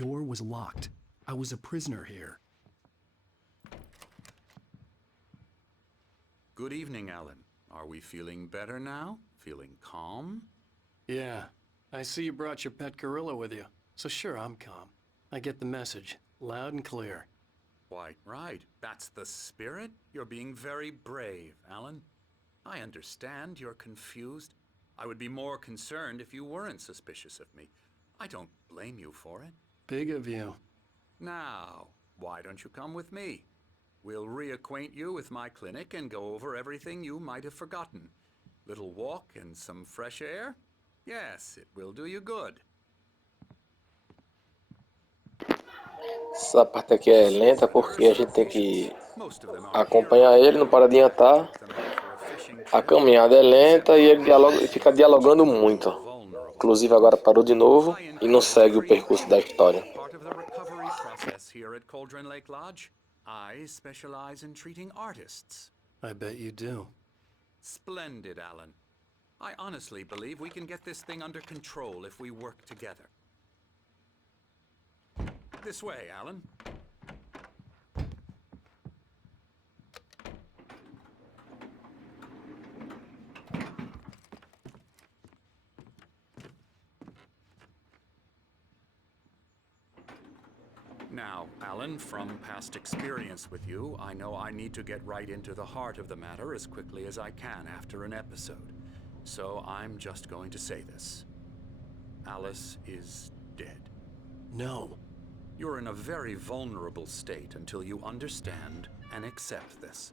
door was locked. I was a prisoner here. Good evening, Alan. Are we feeling better now? Feeling calm? Yeah. I see you brought your pet gorilla with you. So sure, I'm calm. I get the message. Loud and clear. Quite right. That's the spirit. You're being very brave, Alan. I understand you're confused. I would be more concerned if you weren't suspicious of me. I don't blame you for it. Big of you. Now, why don't you come with me? We'll reacquaint you with my clinic and go over everything you might have forgotten. Little walk and some fresh air? Yes, it will do you good. Essa parte aqui é lenta porque a gente tem que Most of them aren't acompanhar ele, não para de adiantar. them out for a fishing A trip. caminhada é lenta e ele fica dialogando muito. Vulnerable. Inclusive agora parou de novo e não segue o percurso da história. Part of the recovery process here at Cauldron Lake Lodge. I specialize in treating artists. I bet you do. Splendid, Alan. I honestly believe we can get this thing under control if we work together. This way, Alan. Now, Alan, from past experience with you, I know I need to get right into the heart of the matter as quickly as I can after an episode. So I'm just going to say this. Alice is dead. No. You're in a very vulnerable state until you understand and accept this.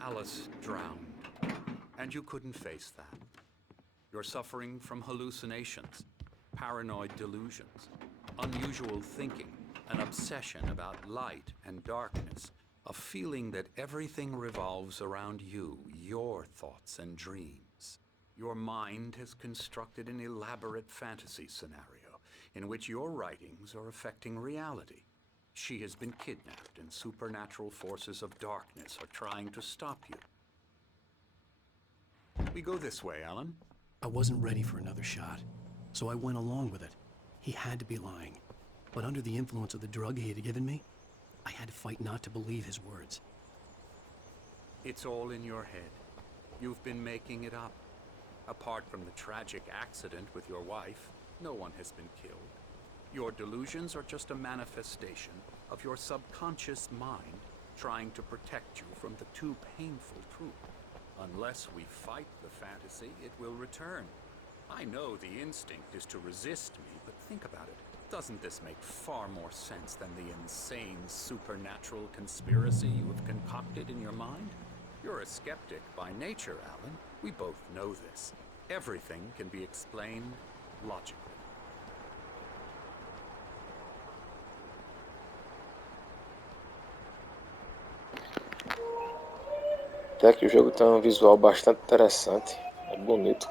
Alice drowned, and you couldn't face that. You're suffering from hallucinations, paranoid delusions, unusual thinking, an obsession about light and darkness, a feeling that everything revolves around you, your thoughts and dreams. Your mind has constructed an elaborate fantasy scenario in which your writings are affecting reality. She has been kidnapped and supernatural forces of darkness are trying to stop you. We go this way, Alan. I wasn't ready for another shot, so I went along with it. He had to be lying. But under the influence of the drug he had given me, I had to fight not to believe his words. It's all in your head. You've been making it up. Apart from the tragic accident with your wife, no one has been killed. Your delusions are just a manifestation of your subconscious mind trying to protect you from the too painful truth. Unless we fight the fantasy, it will return. I know the instinct is to resist me, but think about it. Doesn't this make far more sense than the insane supernatural conspiracy you have concocted in your mind? You're a skeptic by nature, Alan. We both know this. Everything can be explained logically. Até que o jogo tem um visual bastante interessante. É bonito.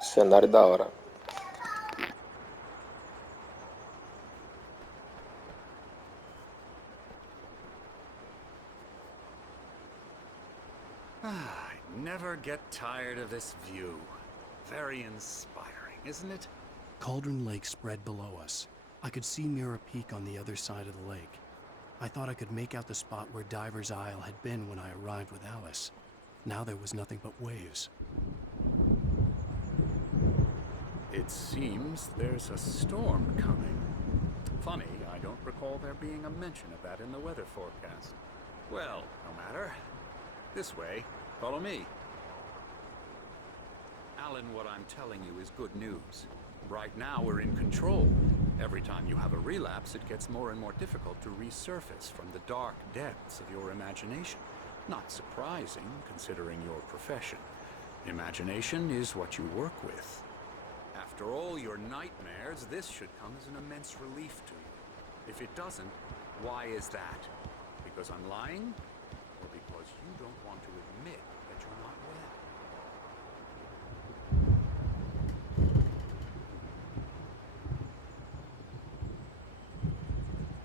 Cenário da hora. I never get tired of this view. Very inspiring, isn't it? Cauldron Lake spread below us. I could see Mirror Peak on the other side of the lake. I thought I could make out the spot where Diver's Isle had been when I arrived with Alice. Now there was nothing but waves. It seems there's a storm coming. Funny, I don't recall there being a mention of that in the weather forecast. Well, no matter. This way. Follow me. Alan, what I'm telling you is good news. Right now, we're in control. Every time you have a relapse, it gets more and more difficult to resurface from the dark depths of your imagination. Not surprising, considering your profession. Imagination is what you work with. After all your nightmares, this should come as an immense relief to you. If it doesn't, why is that? Because I'm lying? Or because you don't want to admit that you're not well?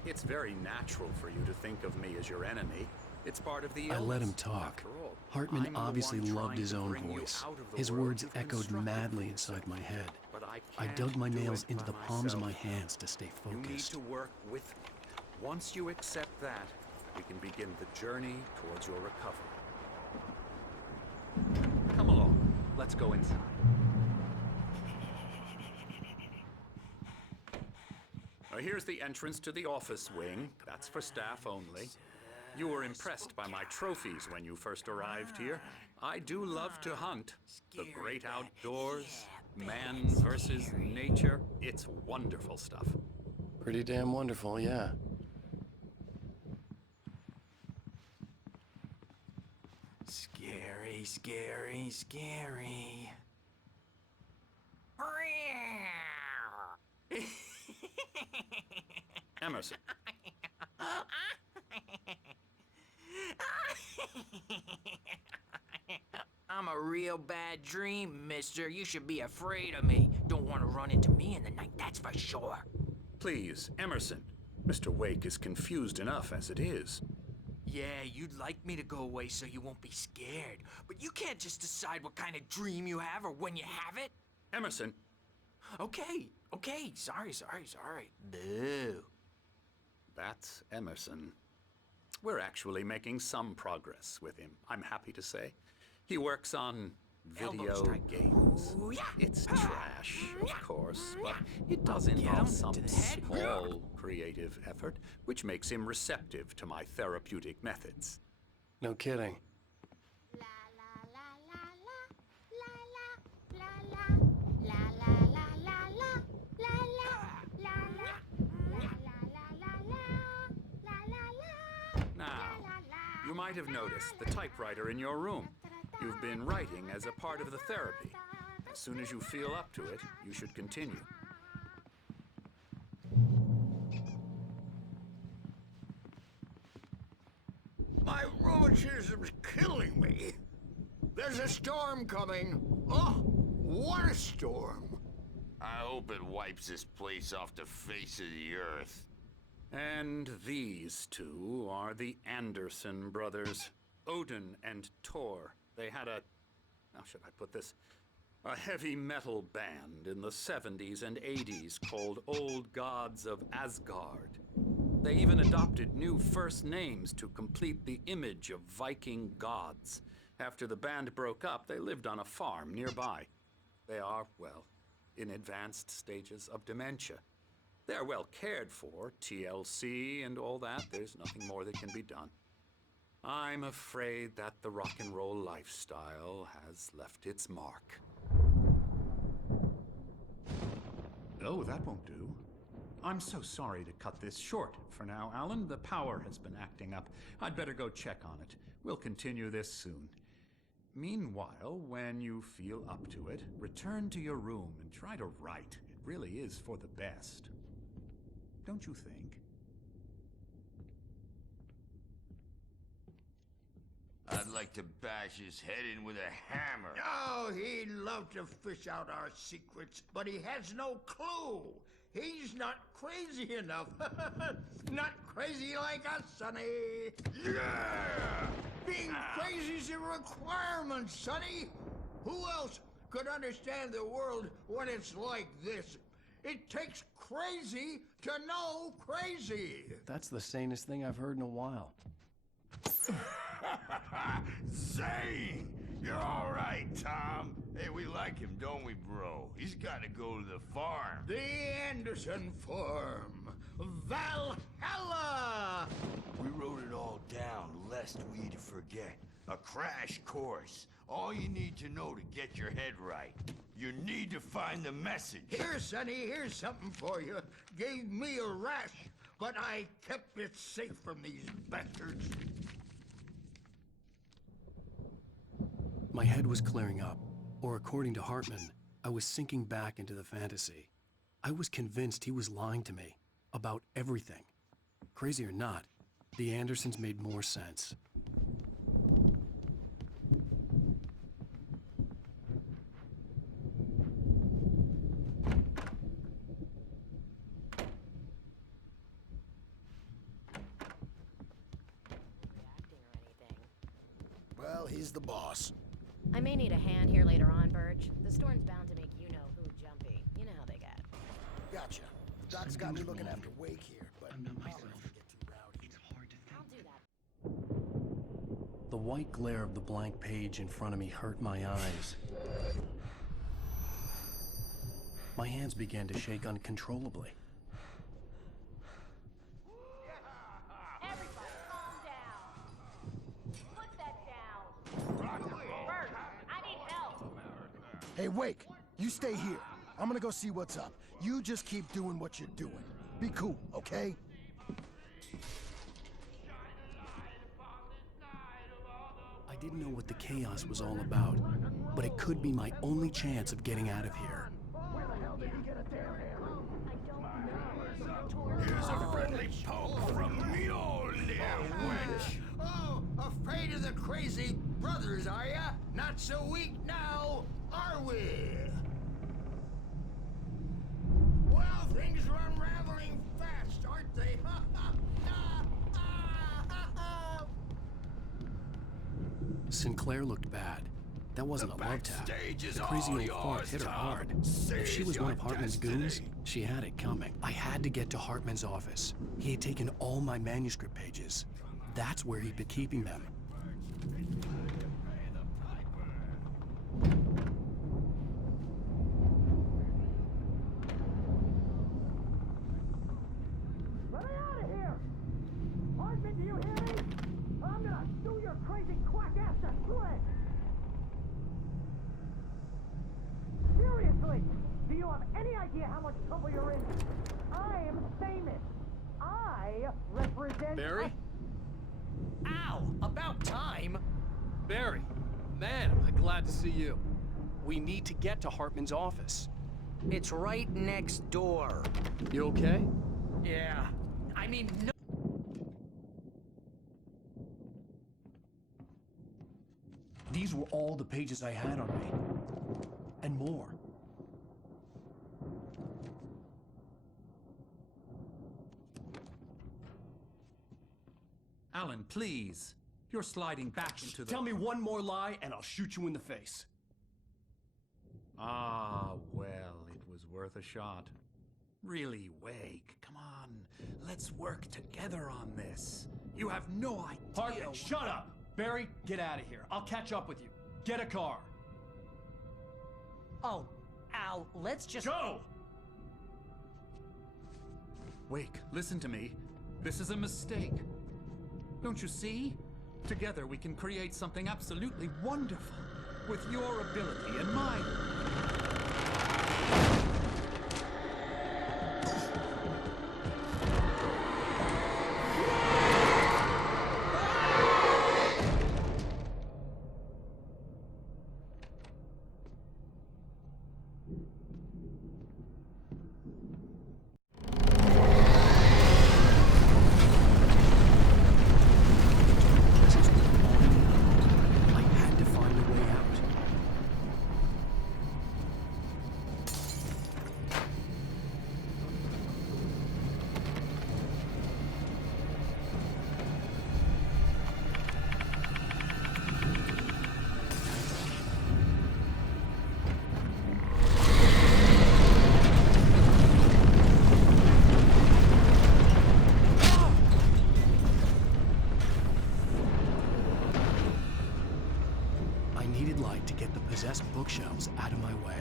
It's very natural for you to think of me as your enemy. It's part of the illness. I let him talk. Hartman obviously loved his own voice. His words echoed madly inside my head. I can't dug my do nails it into by the palms of my myself. hands to stay You need focused. to work with me. Once you accept that, we can begin the journey towards your recovery. Come along. Let's go inside. Now, here's the entrance to the office wing. That's for staff only. You were impressed by my trophies when you first arrived here. I do love to hunt. The great outdoors, man versus nature. It's wonderful stuff. Pretty damn wonderful, yeah. Scary, scary, scary. Emerson, I'm a real bad dream, mister. You should be afraid of me. Don't want to run into me in the night, that's for sure. please, Emerson. Mr. Wake is confused enough as it is. Yeah, you'd like me to go away so you won't be scared. But you can't just decide what kind of dream you have or when you have it. Emerson, Okay, sorry. Boo. that's Emerson. We're actually making some progress with him, I'm happy to say. He works on Elbow video strike. games. Ooh, yeah. It's trash, of course, but it does Get involve him some to the head. small creative effort, which makes him receptive to my therapeutic methods. No kidding. La la la la la la la la la la la la la la la la la la la la. Now, you might have noticed the typewriter in your room. You've been writing as a part of the therapy. As soon as you feel up to it, you should continue. My rheumatism's killing me. There's a storm coming. Oh, what a storm. I hope it wipes this place off the face of the earth. And these two are the Anderson brothers, Odin and Thor. They had a, how should I put this? A heavy metal band in the 70s and 80s called Old Gods of Asgard. They even adopted new first names to complete the image of Viking gods. After the band broke up, they lived on a farm nearby. They are, well, in advanced stages of dementia. They're well cared for, TLC and all that. There's nothing more that can be done. I'm afraid that the rock and roll lifestyle has left its mark. Oh, that won't do. I'm so sorry to cut this short for now, Alan. The power has been acting up. I'd better go check on it. We'll continue this soon. Meanwhile, when you feel up to it, return to your room and try to write. It really is for the best. Don't you think? I'd like to bash his head in with a hammer. Oh, he'd love to fish out our secrets, but he has no clue. He's not crazy enough. Not crazy like us, Sonny. Yeah! Being crazy's a requirement, Sonny. Who else could understand the world when it's like this? It takes crazy to know crazy. That's the sanest thing I've heard in a while. Zane! You're all right, Tom. Hey, we like him, don't we, bro? He's got to go to the farm. The Anderson Farm. Valhalla! We wrote it all down lest we forget. A crash course. All you need to know to get your head right. You need to find the message. Here, Sonny, here's something for you. Gave me a rash, but I kept it safe from these bastards. My head was clearing up, or according to Hartman, I was sinking back into the fantasy. I was convinced he was lying to me about everything. Crazy or not, the Andersons made more sense. Reacting or anything. Well, he's the boss. I may need a hand here later on, Birch. The storm's bound to make you-know-who jumpy. You know. Gotcha. Doc's got me looking after Wake here, but I'm not I'll myself. never get too rowdy. It's hard to think. I'll do that. The white glare of the blank page in front of me hurt my eyes. My hands began to shake uncontrollably. Everybody, calm down. Put that down. Bert, I need help. Hey, Wake, you stay here. I'm gonna go see what's up. You just keep doing what you're doing. Be cool, okay? I didn't know what the chaos was all about, but it could be my only chance of getting out of here. Where the hell did he get a damn hammer? Here's a friendly poke from Mjolnir, wench! Oh, afraid of the crazy brothers, are ya? Not so weak now, are we? Well, things are unraveling fast, aren't they? Sinclair looked bad. That wasn't a love tap. backstage is The crazy all old fart yours, hit her Tom. hard. If she Seize was one your of Hartman's destiny. goons, she had it coming. I had to get to Hartman's office. He had taken all my manuscript pages. That's where he'd been keeping them. Let me out of here! Hartman, do you hear me? I'm gonna do your crazy quack ass to shreds! Seriously, do you have any idea how much trouble you're in? I'm famous. I represent... Barry? Ow! About time! Barry! Man, am I glad to see you. We need to get to Hartman's office. It's right next door. You okay? Yeah. I mean, no. These were all the pages I had on me. And more. Alan, please. You're sliding back into the... Tell me one more lie and I'll shoot you in the face. Ah, well, it was worth a shot. Really, Wake, come on. Let's work together on this. You have no idea... Hartman, shut up! Barry, get out of here. I'll catch up with you. Get a car. Oh, Al, let's just... Go! Wake, listen to me. This is a mistake. Don't you see? Together we can create something absolutely wonderful. With your ability and mine. I had to find a way out. I needed light to get the possessed bookshelves out of my way.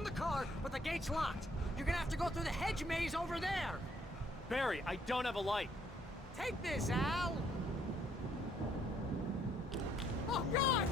found the car, but the gate's locked. You're gonna have to go through the hedge maze over there. Barry, I don't have a light. Take this, Al. Oh, God!